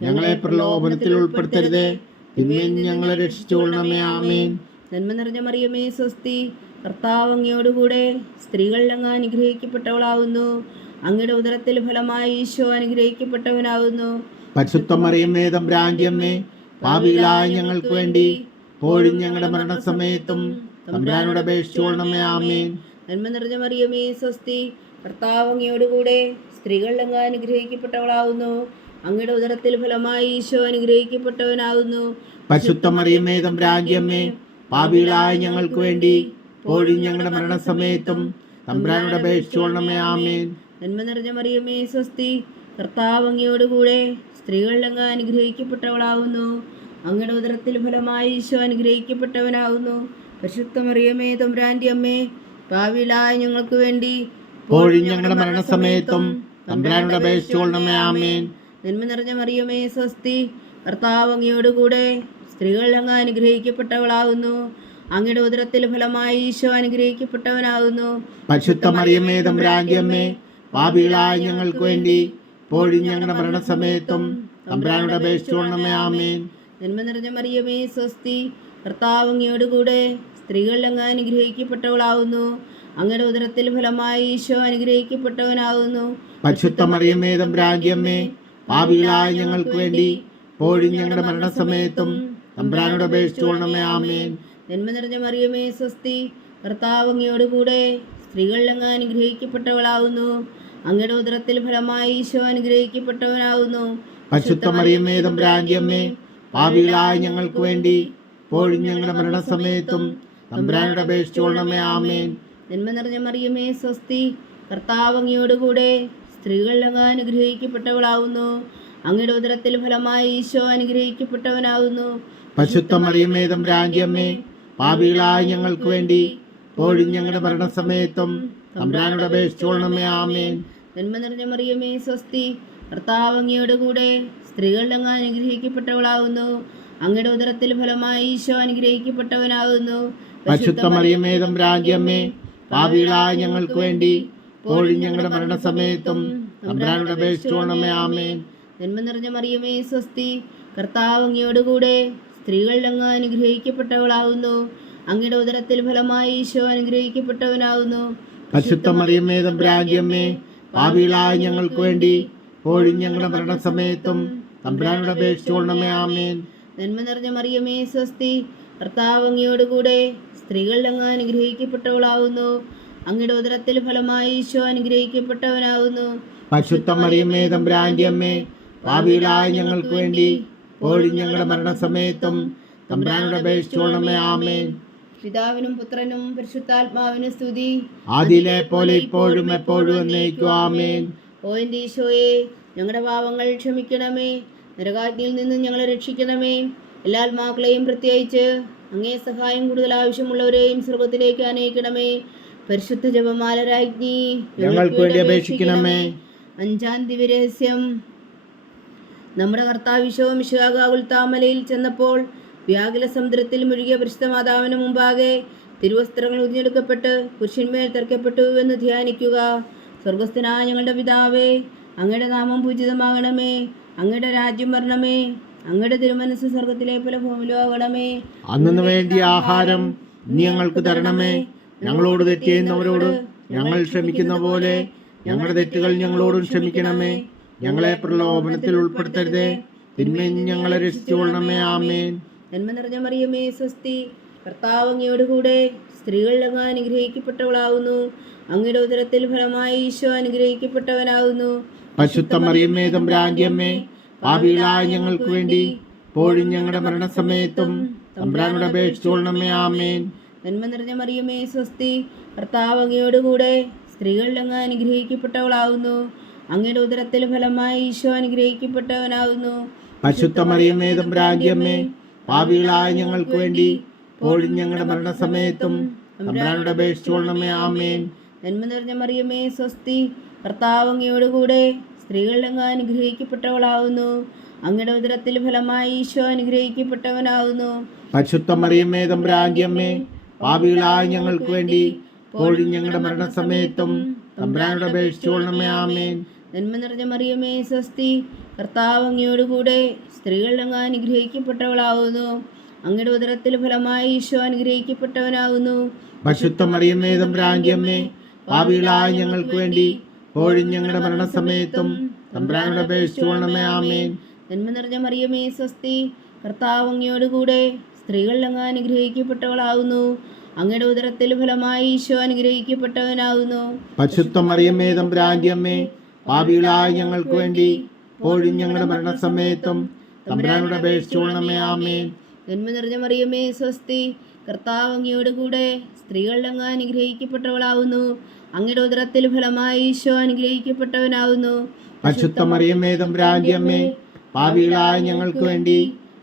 ഞങ്ങളെ പ്രലോഭനത്തിൽ ഉൾപ്പെടുത്തരുതേ. തിന്മയിൽ ഞങ്ങളെ രക്ഷിച്ചുകൊള്ളണമേ. ആമേൻ. നന്മ നിറഞ്ഞ മറിയമേ സ്വസ്തി. കർത്താവ് അങ്ങയോടുകൂടെ സ്ത്രീകൾ അങ്ങ് അനുഗ്രഹിക്കപ്പെട്ടവളാവുന്നു. അങ്ങയുടെ ഉദരത്തിൽ ഫലമായി ഈശോ അനുഗ്രഹിക്കപ്പെട്ടവനാവുന്നു. പരിശുദ്ധ മറിയമ്മേ തമ്പ്രാന്റിയമ്മേ പാപികളായ ഞങ്ങൾക്ക് വേണ്ടി പോഴും ഞങ്ങളുടെ മരണസമയത്തും തമ്പ്രാനോട് അപേക്ഷിച്ചുകൊള്ളണമേ. ആമേൻ. നന്മ നിറഞ്ഞ മറിയമേ സ്വസ്തി. കർത്താവ് അങ്ങയോടുകൂടെ സ്ത്രീകൾ അങ്ങ് അനുഗ്രഹിക്കപ്പെട്ടവളാവുന്നു. അങ്ങയുടെ ഉദരത്തിൽ ഫലമായി ഈശോ അനുഗ്രഹിക്കപ്പെട്ടവനാകുന്നു. പരിശുദ്ധ മറിയമ്മേ തമ്പ്രാന്റിയമ്മേ പാപികളായ ഞങ്ങൾക്ക് വേണ്ടി പോഴും ഞങ്ങളുടെ മരണസമയത്തും തമ്പ്രാനോട് അപേക്ഷിച്ചോളണമേ ആമേൻ. നന്മ നിറഞ്ഞ മറിയമേ സ്വസ്തി കർത്താവ് അങ്ങയോടുകൂടെ സ്ത്രീകൾ അങ്ങ് അനുഗ്രഹിക്കപ്പെട്ടവളാവുന്നു. അങ്ങയുടെ ഉദരത്തിൽ ഫലമായി ഈശോ അനുഗ്രഹിക്കപ്പെട്ടവനാവുന്നു. പരിശുദ്ധമറിയമേ തമ്പ്രാന്റെ അമ്മേ ഭാവിയിലായ ഞങ്ങൾക്ക് വേണ്ടി പോഴും ഞങ്ങളുടെ മരണസമയത്തും തമ്പ്രാനോട് അപേക്ഷിച്ചോളണമേ ആമേൻ. നന്മ നിറഞ്ഞ മറിയമേ സ്വസ്തി. കർത്താവ് അങ്ങയോടുകൂടെ സ്ത്രീകൾ അങ്ങ് അനുഗ്രഹിക്കപ്പെട്ടവളാവുന്നു. അങ്ങയുടെ ഉദരത്തിൽ ഫലമായി ഈശോ അനുഗ്രഹിക്കപ്പെട്ടവനാവുന്നു. പരിശുദ്ധ മറിയമ്മേ തമ്പ്രാന്റിയമ്മേ പാപികളായ ഞങ്ങൾക്ക് വേണ്ടി ഇപ്പോഴും ഞങ്ങളുടെ മരണസമയത്തും തമ്പ്രാനോട് അപേക്ഷിച്ചോണമേ ആമേൻ. നന്മ നിറഞ്ഞ മറിയമേ സ്വസ്തി. കർത്താവ് അങ്ങയോടുകൂടെ സ്ത്രീകൾ അങ്ങ് അനുഗ്രഹിക്കപ്പെട്ടവളാവുന്നു. അങ്ങയുടെ ഉദരത്തിൽ ഫലമായി ഈശോ അനുഗ്രഹിക്കപ്പെട്ടവനാവുന്നു. പരിശുദ്ധ മറിയമ്മേ തമ്പ്രാന്റിയമ്മേ പാപികളായ ഞങ്ങൾക്ക് വേണ്ടി പോഴും ഞങ്ങളുടെ മരണസമയത്തും തമ്പ്രാനോട് അപേക്ഷിച്ചുകൊള്ളണമേ ആമേൻ. നന്മ നിറഞ്ഞ മറിയമേ സ്വസ്തി. കർത്താവ് അങ്ങയോടുകൂടെ സ്ത്രീകൾ അങ്ങ് അനുഗ്രഹിക്കപ്പെട്ടവളാവുന്നു. അങ്ങയുടെ ഉദരത്തിൽ ഫലമായി ഈശോ അനുഗ്രഹിക്കപ്പെട്ടവനാവുന്നു. പരിശുദ്ധ മറിയമ്മേ തമ്പ്രാന്റിയമ്മേ പാപികളായ ഞങ്ങൾക്ക് വേണ്ടി ഇപ്പോഴും ഞങ്ങളുടെ മരണസമയത്തും തമ്പ്രാനോട് അപേക്ഷിച്ചുകൊള്ളണമേ ആമേൻ. നന്മ നിറഞ്ഞ മറിയമേ സ്വസ്തി. കർത്താവ് അങ്ങയോടുകൂടെ സ്ത്രീകൾ അങ്ങ് അനുഗ്രഹിക്കപ്പെട്ടവളാവുന്നു. അങ്ങയുടെ ഉദരത്തിൽ ഫലമായി ഈശോ അനുഗ്രഹിക്കപ്പെട്ടവനാവുന്നു. പശുത്തമറിയമേതം തമ്പ്രാന്റിയമ്മേ പാപികളായ ഞങ്ങൾക്ക് വേണ്ടി പോഴും ഞങ്ങളുടെ മരണസമയത്തും തമ്പ്രാനോട് അപേക്ഷിച്ചോളണമേ ആമേൻ. നന്മ നിറഞ്ഞ മറിയമേ സ്വസ്തി കർത്താവ് അങ്ങയോടുകൂടെ സ്ത്രീകൾ അങ്ങ് അനുഗ്രഹിക്കപ്പെട്ടവളാവുന്നു. അങ്ങയുടെ ഉദരത്തിൽ ഫലമായി ഈശോ അനുഗ്രഹിക്കപ്പെട്ടവനാവുന്നു. പശുത്തമറിയമേതം തമ്പ്രാന്റിയമ്മേ പാപികളായ ഞങ്ങൾക്ക് വേണ്ടി പോഴും ഞങ്ങളുടെ മരണസമയത്തും തമ്പ്രാനോട് അപേക്ഷിച്ചുകൊള്ളണമേ ആമേ നന്മ നിറഞ്ഞ മറിയമേ സ്വസ്തി. കർത്താവ് അങ്ങയോടുകൂടെ സ്ത്രീകൾ അങ്ങ് അനുഗ്രഹിക്കപ്പെട്ടവളാവുന്നു. അങ്ങയുടെ ഉദരത്തിൽ ഫലമായി ഈശോ അനുഗ്രഹിക്കപ്പെട്ടവനാവുന്നു. പരിശുദ്ധ മറിയമ്മേ തമ്പ്രാന്റിയമ്മേ പാവികളായ ഞങ്ങൾക്ക് വേണ്ടി ഇപ്പോഴും ഞങ്ങളുടെ മരണസമയത്തും തമ്പ്രാനുടെ അപേക്ഷിച്ചുകൊള്ളണമേ ആമേൻ. നന്മ നിറഞ്ഞ മറിയമേ സ്വസ്തി. കർത്താവ് അങ്ങയോടുകൂടെ സ്ത്രീകൾ അങ്ങ് അനുഗ്രഹിക്കപ്പെട്ടവളാവുന്നു. അങ്ങയുടെ ഉദരത്തിൽ ഫലമായി ഈശോ അനുഗ്രഹിക്കപ്പെട്ടവനാവുന്നു. പരിശുദ്ധ മറിയമ്മേ അമ്മേ പാപികളായ ഞങ്ങൾക്ക് വേണ്ടി പോഴും ഞങ്ങളുടെ മരണസമയത്തും തമ്പ്രാനോട് അപേക്ഷിച്ചോളമേ ആമേൻ. പിതാവിനും പുത്രനും പരിശുദ്ധാത്മാവിനും സ്തുതി. ആദിയിലെ പോലെ ഇപ്പോഴും എപ്പോഴും എന്നേക്കും ആമേൻ. ഓ എന്റെ ഈശോയെ ഞങ്ങളുടെ പാവങ്ങൾ ക്ഷമിക്കണമേ. നരകാജ്ഞയിൽ നിന്ന് ഞങ്ങളെ രക്ഷിക്കണമേ. എല്ലാ ആത്മാക്കളെയും പ്രത്യേകിച്ച് അങ്ങേ സഹായം കൂടുതൽ ആവശ്യമുള്ളവരെയും സ്വർഗത്തിലേക്ക് അനയിക്കണമേ പരിശുദ്ധ ജപമാല രാജ്ഞി ഞങ്ങൾക്ക് വേണ്ടി അപേക്ഷിക്കണമേ. അഞ്ചാം ദിവ്യരഹസ്യം. നമ്മുടെ കർത്താവ് വിശ്വവും വിശ്വാകാകുൽ താമലയിൽ ചെന്നപ്പോൾ വ്യാകുല സമുദ്രത്തിൽ മുഴുകിയ പരിശുദ്ധ മാതാവിന് മുമ്പാകെ തിരുവസ്ത്രങ്ങൾ ഉതിഞ്ഞെടുക്കപ്പെട്ട് പുരുഷന്മേൽ തെറക്കപ്പെട്ടു എന്ന് ധ്യാനിക്കുക. സ്വർഗസ്ഥനായ ഞങ്ങളുടെ പിതാവേ അങ്ങയുടെ നാമം പൂജിതമാകണമേ. അങ്ങയുടെ രാജ്യം വരണമേ. അങ്ങയുടെ തിരുമനസ് സ്വർഗത്തിലെ പോലെ ഭൂമിലോ ആകണമേ. അന്നു വേണ്ടി ആഹാരം നീ ഞങ്ങൾക്ക് തരണമേ. ഞങ്ങളോട് തെറ്റ് ചെയ്യുന്നവരോട് ഞങ്ങൾ ക്ഷമിക്കുന്ന പോലെ ഞങ്ങളുടെ തെറ്റുകൾ ഞങ്ങളോടും ക്ഷമിക്കണമേ. ഞങ്ങളെ പ്രലോഭനത്തിൽ ഉൾപ്പെടുത്തരുതേ. തിന്മയിൽ ഞങ്ങളെ രക്ഷിച്ചുകൊള്ളണമേ. ആമേൻ. നന്മ നിറഞ്ഞ മറിയമേ സ്വസ്തി. കർത്താവ് അങ്ങയോടുകൂടെ സ്ത്രീകൾ അങ്ങ് അനുഗ്രഹിക്കപ്പെട്ടവളാവുന്നു. അങ്ങയുടെ ഉദരത്തിൽ ഫലമായി ഈശോ അനുഗ്രഹിക്കപ്പെട്ടവനാവുന്നു. പശുത്ത മറിയമ്മേ തമ്പ്രാന്റിയമ്മേ പാപികളായ ഞങ്ങൾക്ക് വേണ്ടി ഇപ്പോഴും ഞങ്ങളുടെ മരണസമയത്തും തമ്പ്രാനോട് അപേക്ഷിച്ചോളണമേ ആമേൻ. നന്മ നിറഞ്ഞ മറിയമേ സ്വസ്തി. ഭർത്താവ് അങ്ങയോടുകൂടെ സ്ത്രീകളിൽ അങ്ങ് അനുഗ്രഹിക്കപ്പെട്ടവളാവുന്നു. അങ്ങയുടെ ഉദരത്തിൽ ഫലമായി ഈശോ അനുഗ്രഹിക്കപ്പെട്ടവനാവുന്നു. പരിശുദ്ധ മറിയമേ തമ്പ്രാന്റിയമ്മേ പാപികളായ ഞങ്ങൾക്ക് വേണ്ടി ഇപ്പോഴും ഞങ്ങളുടെ മരണസമയത്തും തമ്പ്രാനോട് അപേക്ഷിച്ചോളണമേ ആമേൻ. നന്മ നിറഞ്ഞ മറിയമേ സ്വസ്തി. ഭർത്താവ് അങ്ങയോടുകൂടെ സ്ത്രീകളിൽ അങ്ങ് അനുഗ്രഹിക്കപ്പെട്ടവളാവുന്നു. അങ്ങയുടെ ഉദരത്തിൽ ഫലമായി ഈശോ അനുഗ്രഹിക്കപ്പെട്ടവനാവുന്നു. പരിശുദ്ധ മറിയമ്മേ തമ്പ്രാന്റിയമ്മേ പാപികളായ ഞങ്ങൾക്ക് വേണ്ടി ഇപ്പോഴും ഞങ്ങളുടെ മരണസമയത്തും തമ്പ്രാനോട് അപേക്ഷിച്ചോളണമേ ആമേൻ. നന്മ നിറഞ്ഞ മറിയമേ സ്വസ്തി. കർത്താവ് അങ്ങയോടുകൂടെ സ്ത്രീകളിൽ അങ്ങ് അനുഗ്രഹിക്കപ്പെട്ടവളാവുന്നു. അങ്ങയുടെ ഉദരത്തിൽ ഫലമായി ഈശോ അനുഗ്രഹിക്കപ്പെട്ടവനാവുന്നു. പരിശുദ്ധ മറിയമ്മേ തമ്പ്രാഞ്ചിയമ്മേ പാപികളായ ഞങ്ങൾക്ക് വേണ്ടി ഇപ്പോഴും ഞങ്ങളുടെ മരണസമയത്തും തമ്പ്രാനോട് അപേക്ഷിച്ചോളണമേ ആമേൻ. നന്മ നിറഞ്ഞ മറിയമേ സ്വസ്തി. കർത്താവ് അങ്ങയോടുകൂടെ സ്ത്രീകളിൽ അങ്ങ് അനുഗ്രഹിക്കപ്പെട്ടവളാവുന്നു. അങ്ങയുടെ ഉദരത്തിൽ ഫലമായി ഈശോ അനുഗ്രഹിക്കപ്പെട്ടവനാവുന്നു. പശുത്വമറിയമേതം മറിയമ്മേ തമ്പ്രാന്റിയമ്മേ പാപികളായ ഞങ്ങൾക്ക് വേണ്ടി പോഴും ഞങ്ങളുടെ മരണസമയത്തും തമ്പ്രാനോട് അപേക്ഷിച്ചോളണമേ ആമേ നന്മ നിറഞ്ഞ മറിയമേ സ്വസ്തി കർത്താവ് അങ്ങയോടുകൂടെ സ്ത്രീകൾ അങ്ങ് അനുഗ്രഹിക്കപ്പെട്ടവളാവുന്നു. അങ്ങയുടെ ഉദരത്തിൽ ഫലമായി ഈശോ അനുഗ്രഹിക്കപ്പെട്ടവനാവുന്നു. പശുത്വമറിയമേതം മറിയമ്മേ തമ്പ്രാന്റിയമ്മേ പാപികളായ ഞങ്ങൾക്ക് വേണ്ടി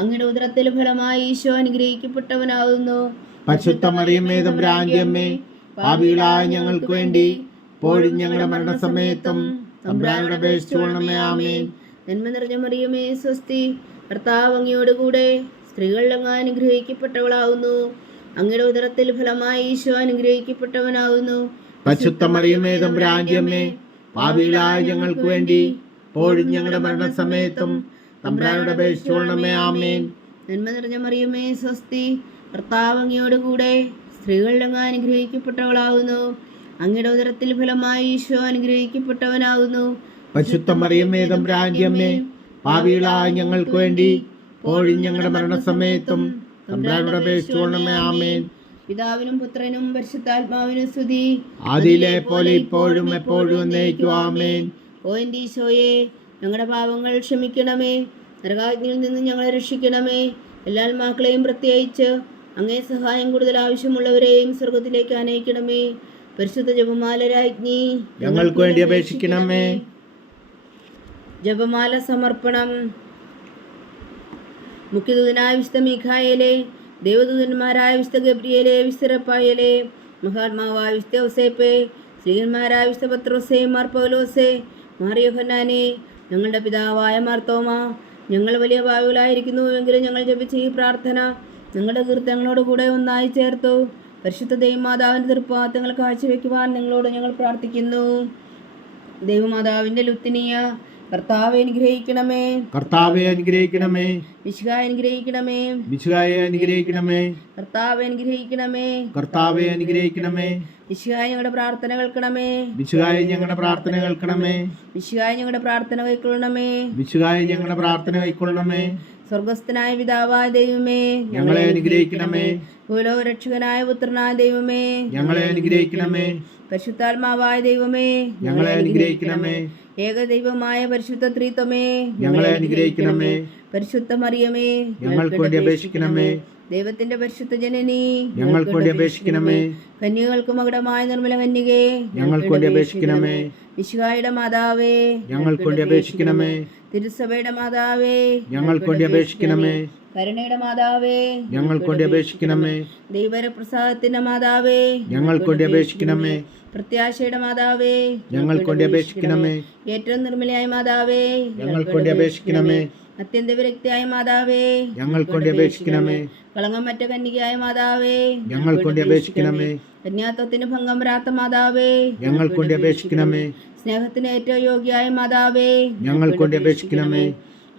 അങ്ങയുടെ ഉദരത്തിൽ ഫലമായി ഈശോ അനുഗ്രഹിക്കപ്പെട്ടവനാകുന്നു. പരിശുദ്ധ മറിയമ്മേ തമ്പ്രാന്റിയമ്മേ പാപികളായ ഞങ്ങൾക്ക് വേണ്ടി ഇപ്പോഴും ഞങ്ങളുടെ മരണസമയത്തും തമ്പ്രാനോട് അപേക്ഷിച്ചോളണമേ ആമേൻ. നന്മ നിറഞ്ഞ മറിയമേ സ്വസ്തി കർത്താവ് അങ്ങയോടുകൂടെ സ്ത്രീകളിൽ അങ്ങ് അനുഗ്രഹിക്കപ്പെട്ടവളാവുന്നു അങ്ങയുടെ ഉദരത്തിൽ ഫലമായി ഈശോ അനുഗ്രഹിക്കപ്പെട്ടവനാകുന്നു. പരിശുദ്ധ മറിയമ്മേ ഭാവികളായ ഞങ്ങൾക്ക് വേണ്ടി ഇപ്പോഴും ഞങ്ങളുടെ മരണസമയത്തും തമ്പ്രാനോട് അപേക്ഷിച്ചോളണമേ ആമേൻ. നന്മ നിറഞ്ഞ മറിയമേ സ്വസ്തി കർത്താവ് അങ്ങയോടുകൂടെ അങ്ങ് അനുഗ്രഹിക്കപ്പെട്ടവളാവുന്നു. അങ്ങയുടെ ഉദരത്തിൽ ഫലമായി ഈശോ അനുഗ്രഹിക്കപ്പെട്ടവനാവുന്നു. തമ്പ്രാന്റിയമ്മേ പാപികളായ ഞങ്ങൾക്ക് വേണ്ടി ഞങ്ങളുടെ മരണസമയത്തും തമ്പ്രാനോട് അപേക്ഷിച്ചോളണമേ ആമേൻ. പിതാവിനും പുത്രനും പരിശുദ്ധാത്മാവിനും സ്തുതി. ആദിയിലെ പോലെ ഇപ്പോഴും എപ്പോഴും എന്നേക്കും ആമേൻ. ഓ എന്റെ ഈശോയെ ഞങ്ങളുടെ പാപങ്ങൾ ക്ഷമിക്കണമേ. നരകാജ്ഞയിൽ നിന്ന് ഞങ്ങളെ രക്ഷിക്കണമേ. എല്ലാ ആത്മാക്കളെയും പ്രത്യേകിച്ച് അങ്ങേ സഹായം കൂടുതൽ ആവശ്യമുള്ളവരെയും സ്വർഗത്തിലേക്ക് അനയിക്കണമേ. പരിശുദ്ധ ജപമാല രാജ്ഞി ഞങ്ങൾക്ക് വേണ്ടി അപേക്ഷിക്കണമേ. ജപമാല സമർപ്പണം. മുഖ്യദൂതനായ വിശുദ്ധ മിഖായലെ ദേവദൂതന്മാരായ വിശുദ്ധ ഗബ്രിയലെ വിസ്തരപ്പായലെ മഹാത്മാവായ വിശുദ്ധ ഔസേപ്പെ ശ്രീകന്മാരായ വിശുദ്ധ പത്രോസെ മാർ പൗലോസെ മാറിയോഹന്നാനെ ഞങ്ങളുടെ പിതാവായ മാർത്തോമ ഞങ്ങൾ വലിയ ഭാവികളായിരിക്കുന്നുവെങ്കിലും ഞങ്ങൾ ജപിച്ച ഈ പ്രാർത്ഥന നിങ്ങളുടെ കീർത്തനങ്ങളോട് കൂടെ ഒന്നായി ചേർത്തു. പരിശുദ്ധ ദൈവമാതാവിന്റെ തൃപ്പാത്തങ്ങൾ കാഴ്ചവെക്കുവാൻ നിങ്ങളോട് ഞങ്ങൾ പ്രാർത്ഥിക്കുന്നു. ദൈവമാതാവിന്റെ ലുത്തിനിയ കർത്താവെ അനുഗ്രഹിക്കണമേ. കർത്താവെ അനുഗ്രഹിക്കണമേ. വിശുഖായ അനുഗ്രഹിക്കണമേ. വിശുഖായ അനുഗ്രഹിക്കണമേ. കർത്താവെ അനുഗ്രഹിക്കണമേ. കർത്താവെ അനുഗ്രഹിക്കണമേ. ഞങ്ങളുടെ പ്രാർത്ഥന കേൾക്കണമേ. ഞങ്ങളുടെ പ്രാർത്ഥന കേൾക്കണമേ. ഞങ്ങളുടെ പ്രാർത്ഥന കൈക്കൊള്ളണമേ ഞങ്ങളുടെ പ്രാർത്ഥന കൈക്കൊള്ളണമേ സ്വർഗസ്ഥനായ പിതാവായ ദൈവമേ ഞങ്ങളെ അനുഗ്രഹിക്കണമേ. ഭൂലോകരക്ഷകനായ പുത്രനായ ദൈവമേ. ഞങ്ങളെ അനുഗ്രഹിക്കണമേ. പരിശുദ്ധാത്മാവായ ദൈവമേ. ഞങ്ങളെ അനുഗ്രഹിക്കണമേ. ഏകദൈവമായ പരിശുദ്ധ ത്രീത്വമേ. ഞങ്ങളെ അനുഗ്രഹിക്കണമേ. പരിശുദ്ധ മറിയമേ. ഞങ്ങൾക്ക് വേണ്ടി അപേക്ഷിക്കണമേ. ദൈവത്തിന്റെ പരിശുദ്ധ ജനനി ഞങ്ങൾക്ക് വേണ്ടി അപേക്ഷിക്കണമേ കന്യകൾക്ക് മകുടമായ നിർമ്മല കന്യകേ ഞങ്ങൾക്ക് വേണ്ടി അപേക്ഷിക്കണമേ വിശുഹായുടെ മാതാവേ ഞങ്ങൾക്ക് വേണ്ടി അപേക്ഷിക്കണമേ തിരുസഭയുടെ മാതാവേ ഞങ്ങൾക്ക് വേണ്ടി അപേക്ഷിക്കണമേ കരുണയുടെ മാതാവേ ഞങ്ങൾക്ക് വേണ്ടി അപേക്ഷിക്കണമേ ദൈവരപ്രസാദത്തിന്റെ മാതാവേ ഞങ്ങൾക്ക് വേണ്ടി അപേക്ഷിക്കണമേ പ്രത്യാശയുടെ മാതാവേ ഞങ്ങൾക്ക് വേണ്ടി അപേക്ഷിക്കണമേ ഏറ്റവും നിർമ്മലയായ മാതാവേ ഞങ്ങൾക്ക് വേണ്ടി അപേക്ഷിക്കണമേ അത്യന്ത വിരക്തിയായ മാതാവേ ഞങ്ങൾ കൊണ്ട് അപേക്ഷിക്കണമേ. കളങ്കം മറ്റ കന്യകയായ മാതാവേ ഞങ്ങൾ കൊണ്ട് അപേക്ഷിക്കണമേ. കന്യാത്വത്തിന് ഭംഗം വരാത്ത മാതാവേ ഞങ്ങൾ കൊണ്ട് അപേക്ഷിക്കണമേ. സ്നേഹത്തിന് ഏറ്റവും യോഗ്യായ മാതാവേ ഞങ്ങൾ കൊണ്ട് അപേക്ഷിക്കണമേ.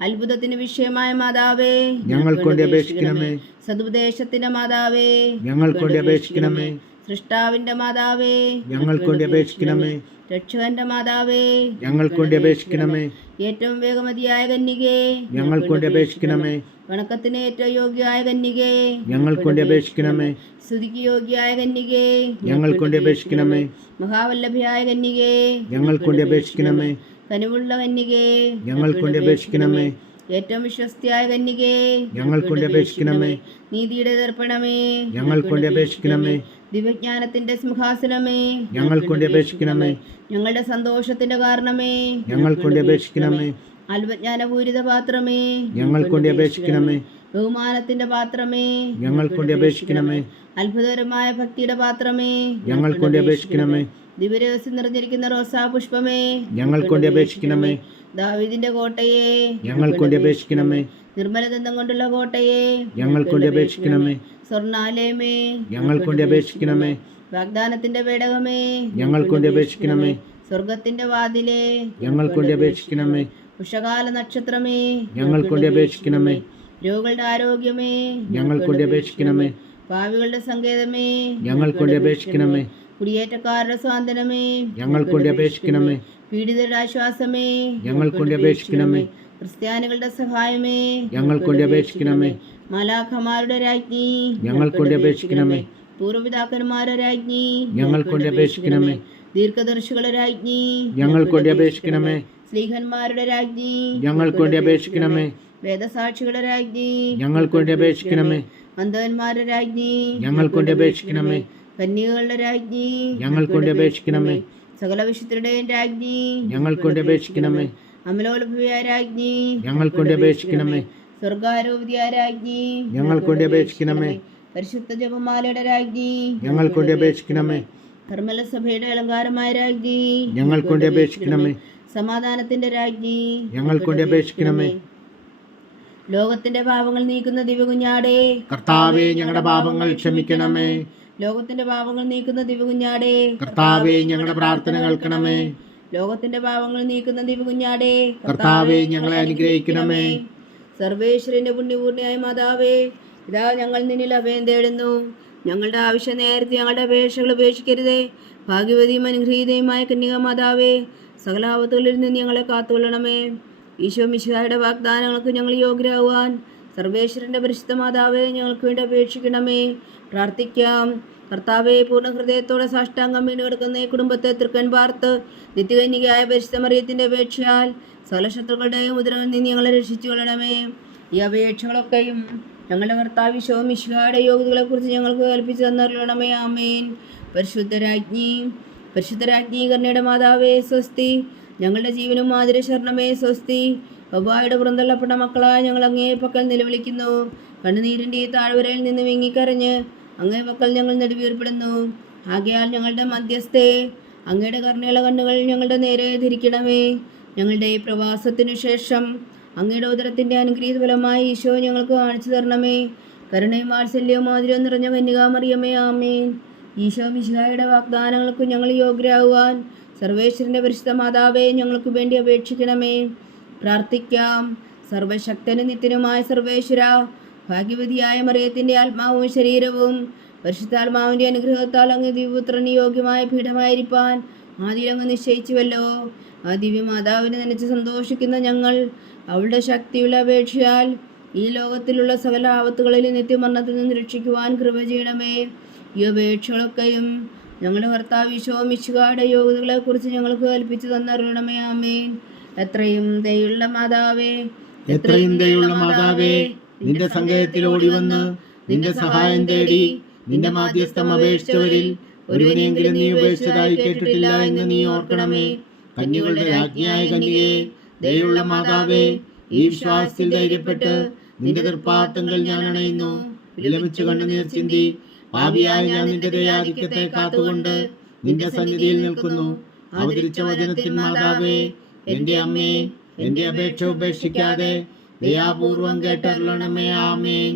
അത്ഭുതത്തിന് വിഷയമായ മാതാവേ ഞങ്ങൾ കൊണ്ട് അപേക്ഷിക്കണമേ. സതുപദേശത്തിന്റെ മാതാവേ ഞങ്ങൾ കൊണ്ട് അപേക്ഷിക്കണമേ. സൃഷ്ടാവിന്റെ മാതാവേ ഞങ്ങൾ കൊണ്ട് അപേക്ഷിക്കണമേ. രക്ഷകന്റെ മാതാവേ ഞങ്ങൾ വേണ്ടി അപേക്ഷിക്കണമേ. ഏറ്റവും വേഗമതിയായ കന്യകേ ഞങ്ങൾ വേണ്ടി അപേക്ഷിക്കണമേ. വണക്കത്തിന് ഏറ്റവും യോഗ്യയായ കന്യകേ ഞങ്ങൾക്ക് വേണ്ടി അപേക്ഷിക്കണമേ. സ്തുതിക്ക് യോഗ്യയായ കന്യകേ ഞങ്ങൾക്ക് വേണ്ടി അപേക്ഷിക്കണമേ. മഹാവല്ലഭയായ കന്യകേ ഞങ്ങൾക്ക് വേണ്ടി അപേക്ഷിക്കണമേ. കനിവുള്ള കന്യകേ ഞങ്ങൾക്ക് വേണ്ടി അപേക്ഷിക്കണമേ. ഏറ്റവും വിശ്വസ്തിയായ കന്യകേ ഞങ്ങൾക്ക് വേണ്ടി അപേക്ഷിക്കണമേ. നീതിയുടെ ദർപ്പണമേ. ഞങ്ങൾ വേണ്ടി അപേക്ഷിക്കണമേ. ദിവ്യജ്ഞാനത്തിന്റെ സിംഹാസനമേ. ഞങ്ങൾക്ക് വേണ്ടി അപേക്ഷിക്കണമേ. ഞങ്ങളുടെ സന്തോഷത്തിന്റെ കാരണമേ. ഞങ്ങൾക്ക് വേണ്ടി അപേക്ഷിക്കണമേ. അൽവജ്ഞാനപൂരിത പാത്രമേ. ഞങ്ങൾക്ക് വേണ്ടി അപേക്ഷിക്കണമേ. ബഹുമാനത്തിന്റെ പാത്രമേ. ഞങ്ങൾക്ക് വേണ്ടി അപേക്ഷിക്കണമേ. അത്ഭുതകരമായ ഭക്തിയുടെ പാത്രമേ. ഞങ്ങൾക്ക് വേണ്ടി അപേക്ഷിക്കണമേ. ദിവരഹസ്യം നിറഞ്ഞിരിക്കുന്ന റോസാ പുഷ്പമേ ഞങ്ങൾക്ക് വേണ്ടി അപേക്ഷിക്കണമേ. ദാവിദിന്റെ കോട്ടയെ. ഞങ്ങൾക്ക് വേണ്ടി അപേക്ഷിക്കണമേ. നിർമ്മലദന്തം കൊണ്ടുള്ള കോട്ടയെ. ഞങ്ങൾക്ക് വേണ്ടി അപേക്ഷിക്കണമേ. സ്വർണാലയമേ ഞങ്ങൾ വേണ്ടി അപേക്ഷിക്കണമേ. വാഗ്ദാനത്തിന്റെ പേടകമേ ഞങ്ങൾ വേണ്ടി അപേക്ഷിക്കണമേ. സ്വർഗത്തിന്റെ വാതിലേ ഞങ്ങൾ വേണ്ടി അപേക്ഷിക്കണമേ. ഉഷകാല നക്ഷത്രമേ ഞങ്ങൾ വേണ്ടി അപേക്ഷിക്കണമേ. രോഗികളുടെ ആരോഗ്യമേ ഞങ്ങൾ വേണ്ടി അപേക്ഷിക്കണമേ. ഭാവികളുടെ സങ്കേതമേ ഞങ്ങൾ വേണ്ടി അപേക്ഷിക്കണമേ. കുടിയേറ്റക്കാരുടെ സ്വാതന്ത്ര്യമേ ഞങ്ങൾ വേണ്ടി അപേക്ഷിക്കണമേ. പീഡിതരുടെ ആശ്വാസമേ ഞങ്ങൾ വേണ്ടി അപേക്ഷിക്കണമേ. ക്രിസ്ത്യാനികളുടെ സഹായമേ. ഞങ്ങൾ കൊണ്ട് അപേക്ഷിക്കണമേ. മലാഖമാരുടെ രാജ്ഞി. ഞങ്ങൾ കൊണ്ട് അപേക്ഷിക്കണമേ. പൂർവപിതാക്കന്മാരുടെ രാജ്ഞി. ഞങ്ങൾ കൊണ്ട് അപേക്ഷിക്കണമേ. ദീർഘദർശികളുടെ രാജ്ഞി. ഞങ്ങൾ കൊണ്ട് അപേക്ഷിക്കണമേ. സ്ലീഹന്മാരുടെ രാജ്ഞി. ഞങ്ങൾ കൊണ്ട് അപേക്ഷിക്കണമേ. വേദസാക്ഷികളുടെ രാജ്ഞി. ഞങ്ങൾ കൊണ്ട് അപേക്ഷിക്കണമേ. അന്ധവന്മാരുടെ രാജ്ഞി. ഞങ്ങൾ കൊണ്ട് അപേക്ഷിക്കണമേ. കന്യകളുടെ രാജ്ഞി. ഞങ്ങൾ കൊണ്ട് അപേക്ഷിക്കണമേ. സകല വിശുദ്ധരുടെയും രാജ്ഞി. ഞങ്ങൾ കൊണ്ട് അപേക്ഷിക്കണമേ. അമലോത്ഭവിയായ ഞങ്ങൾ ഞങ്ങൾക്ക് വേണ്ടി അപേക്ഷിക്കണമേ. സ്വർഗാരോപതിയാരാജ്ഞി ഞങ്ങൾ ഞങ്ങൾക്ക് വേണ്ടി അപേക്ഷിക്കണമേ. പരിശുദ്ധ ജപമാലയുടെ രാജ്ഞി. ഞങ്ങൾക്ക് വേണ്ടി അപേക്ഷിക്കണമേ. കർമ്മല സഭയുടെ അലങ്കാരമായ രാജ്ഞി. ഞങ്ങൾക്ക് വേണ്ടി അപേക്ഷിക്കണമേ. സമാധാനത്തിന്റെ രാജ്ഞി. ഞങ്ങൾ വേണ്ടി അപേക്ഷിക്കണമേ. ലോകത്തിന്റെ പാപങ്ങൾ നീക്കുന്ന ദിവകുഞ്ഞാടേ കർത്താവേ ഞങ്ങളുടെ പാപങ്ങൾ ക്ഷമിക്കണമേ. ലോകത്തിന്റെ പാപങ്ങൾ നീക്കുന്ന ദിവകുഞ്ഞാടേ കർത്താവേ ഞങ്ങളുടെ പ്രാർത്ഥന കേൾക്കണമേ. ലോകത്തിന്റെ പാവങ്ങൾ നീക്കുന്ന ദിവകുഞ്ഞാടേ കർത്താവേ ഞങ്ങളെ അനുഗ്രഹിക്കണമേ. സർവേശ്വരന്റെ പുണ്യപൂർണയായ മാതാവേ ഇതാ ഞങ്ങൾ നിന്നിൽ അഭയം തേടുന്നു. ഞങ്ങളുടെ ആവശ്യം നേരത്തെ ഞങ്ങളുടെ അപേക്ഷകൾ ഉപേക്ഷിക്കരുതേ. ഭാഗ്യവതിയും അനുഗ്രഹീതയുമായ കന്യക മാതാവേ സകലാപത്തുകളിൽ നിന്ന് ഞങ്ങളെ കാത്തുകൊള്ളണമേ. ഈശോ മിശിഹായുടെ വാഗ്ദാനങ്ങൾക്ക് ഞങ്ങൾ യോഗ്യരാകുവാൻ സർവേശ്വരന്റെ പരിശുദ്ധ മാതാവേ ഞങ്ങൾക്ക് വേണ്ടി അപേക്ഷിക്കണമേ. പ്രാർത്ഥിക്കാം. കർത്താവെ പൂർണ ഹൃദയത്തോടെ സാഷ്ടാംഗം വീണ്ടെടുക്കുന്ന ഈ കുടുംബത്തെ തൃക്കൻ പാർത്ത് നിത്യകന്യകയായ പരിശുദ്ധ മറിയത്തിന്റെ അപേക്ഷയാൽ സകല ശത്രുക്കളുടെയും ഉദരവിൽ നിന്ന് ഞങ്ങളെ രക്ഷിച്ചു കൊള്ളണമേ ഈ അപേക്ഷകളൊക്കെയും ഞങ്ങളുടെ കർത്താവ് വിശോ മിശിഹായുടെ യോഗ്യതകളെ കുറിച്ച് ഞങ്ങൾക്ക് കൽപ്പിച്ചു തന്നറിയണമേ ആമേൻ. പരിശുദ്ധരാജ്ഞി പരിശുദ്ധരാജ്ഞി കന്യയുടെ മാതാവേ സ്വസ്തി. ഞങ്ങളുടെ ജീവനും മാതിര ശരണമേ സ്വസ്തി. ബബായുടെ പുറന്തള്ളപ്പെട്ട മക്കളായ ഞങ്ങൾ അങ്ങേ പക്കൽ നിലവിളിക്കുന്നു. കണ്ണുനീരിന്റെ ഈ താഴ്വരയിൽ നിന്ന് വിങ്ങിക്കരഞ്ഞ് അങ്ങേ പക്കൽ ഞങ്ങൾ നെടുവീർപ്പെടുന്നു. ആകയാൽ ഞങ്ങളുടെ മധ്യസ്ഥേ അങ്ങയുടെ കർണയുള്ള കണ്ണുകൾ ഞങ്ങളുടെ നേരെ ധരിക്കണമേ ഞങ്ങളുടെ പ്രവാസത്തിനു ശേഷം അങ്ങയുടെ ഉദരത്തിന്റെ അനുഗ്രഹീത ഫലമായി ഈശോ ഞങ്ങൾക്ക് കാണിച്ചു തരണമേ. കരുണയും വാത്സല്യവും മാതിരവും നിറഞ്ഞ കന്യകാമറിയമേ ആമേൻ. ഈശോ മിശിഹായുടെ വാഗ്ദാനങ്ങൾക്ക് ഞങ്ങൾ യോഗ്യരാകുവാൻ സർവേശ്വരന്റെ പരിശുദ്ധ മാതാവേ ഞങ്ങൾക്ക് വേണ്ടി അപേക്ഷിക്കണമേ. പ്രാർത്ഥിക്കാം. സർവശക്തനും നിത്യനുമായ സർവേശ്വര ഭാഗ്യവതിയായ മറിയത്തിന്റെ ആത്മാവും ശരീരവും പരിശുദ്ധാത്മാവിന്റെ അനുഗ്രഹത്താൽ അങ്ങ് ദിവ്യപുത്രന് യോഗ്യമായ പീഠമായിരിക്കാൻ ആദ്യം അങ്ങ് നിശ്ചയിച്ചുവല്ലോ. ആ ദിവ്യമാതാവിനെ നനച്ച് സന്തോഷിക്കുന്ന ഞങ്ങൾ അവളുടെ ശക്തിയുള്ള അപേക്ഷയാൽ ഈ ലോകത്തിലുള്ള സകല ആപത്തുകളിൽ നിത്യമരണത്തിൽ നിന്ന് രക്ഷിക്കുവാൻ കൃപ ചെയ്യണമേ. ഈ അപേക്ഷകളൊക്കെയും ഞങ്ങളുടെ ഭർത്താവ് വിശോ മിശുകാരുടെ യോഗ്യതകളെ കുറിച്ച് ഞങ്ങൾക്ക് കൽപ്പിച്ചു തന്നറിയണമേ. ആമേൻ. എത്രയും ദയുള്ള മാതാവേ എത്രയും ദയുള്ള മാതാവേ നിന്റെ സങ്കേതത്തിൽ ഓടി വന്ന് നിന്റെ സഹായം തേടി നിന്റെ മാധ്യസ്ഥം അപേക്ഷിച്ചവരിൽ ഒരുവനെങ്കിലും നീ ഉപേക്ഷിച്ചതായി കേട്ടിട്ടില്ല എന്ന് നീ ഓർക്കണമേ. കന്യകളുടെ രാജ്ഞിയായ കന്യകയെ ദയുള്ള മാതാവേ ഈ വിശ്വാസത്തിൽ ധൈര്യപ്പെട്ട് നിന്റെ നിർപ്പാട്ടങ്ങൾ ഞാൻ അണയുന്നു. വിലമിച്ച് കണ്ണുനീർ ചിന്തി ഭാവിയായി ഞാൻ നിന്റെ ദയാധിക്യത്തെ കാത്തുകൊണ്ട് നിന്റെ സന്നിധിയിൽ നിൽക്കുന്നു. അവതരിച്ച വചനത്തിൽ മാതാവേ എന്റെ അമ്മേ എന്റെ അപേക്ഷ ഉപേക്ഷിക്കാതെ ദയാപൂർവം കേട്ടറിയണമേ ആമേൻ